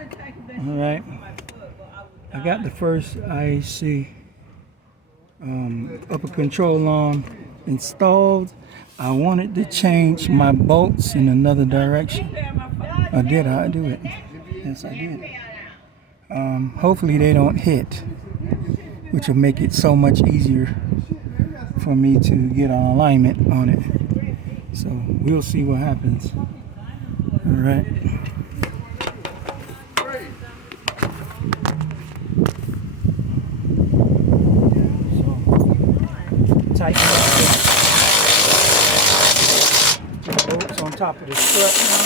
Alright, I got the first IHC upper control arm installed. I wanted to change my bolts in another direction. Did I do it? Yes, I did. Hopefully they don't hit, which will make it so much easier for me to get an alignment on it. So we'll see what happens. Alright. Tighten up the bolts on top of the strut now.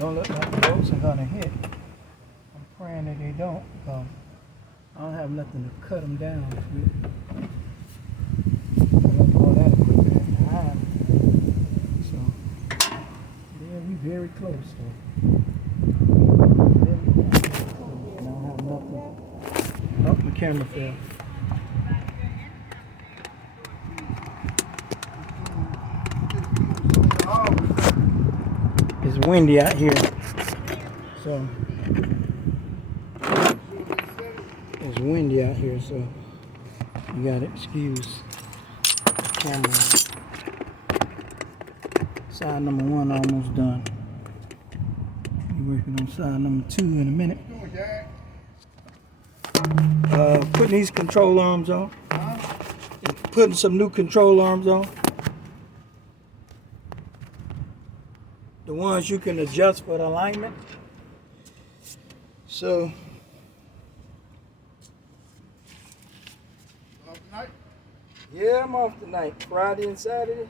Don't look like the bolts are gonna hit. I'm praying that they don't, because I don't have nothing to cut them down with. All that equipment behind. So yeah, we very close though. Very close. I don't have nothing. Oh, my camera fell. It's windy out here, so it's windy out here, so you gotta excuse the camera. Side number 1 almost done. We're working on side number 2 in a minute. Putting these control arms on. Putting some new control arms on. The ones you can adjust for the alignment. So off tonight? Yeah, I'm off tonight. Friday and Saturday.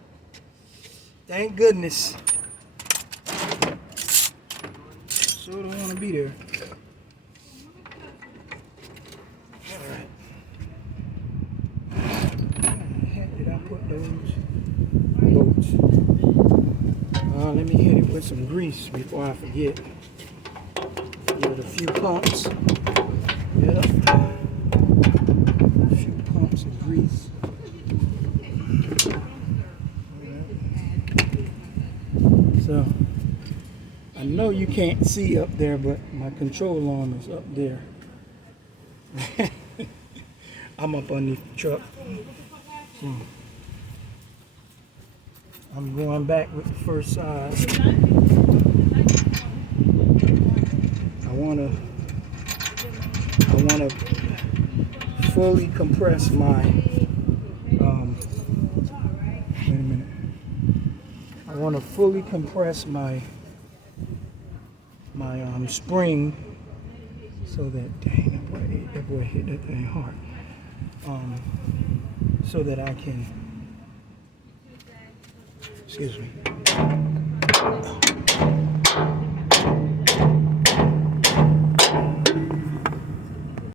Thank goodness. Sure don't want to be there. Alright. Where the heck did I put those bolts? Let me hit it with some grease before I forget. Give it a few pumps. Yep. A few pumps of grease. So, I know you can't see up there, but my control arm is up there. I'm up underneath the truck. So, I'm going back with the first side. I wanna fully compress my wait a minute. I wanna fully compress my spring so that that boy hit that thing hard. So that I can, excuse me.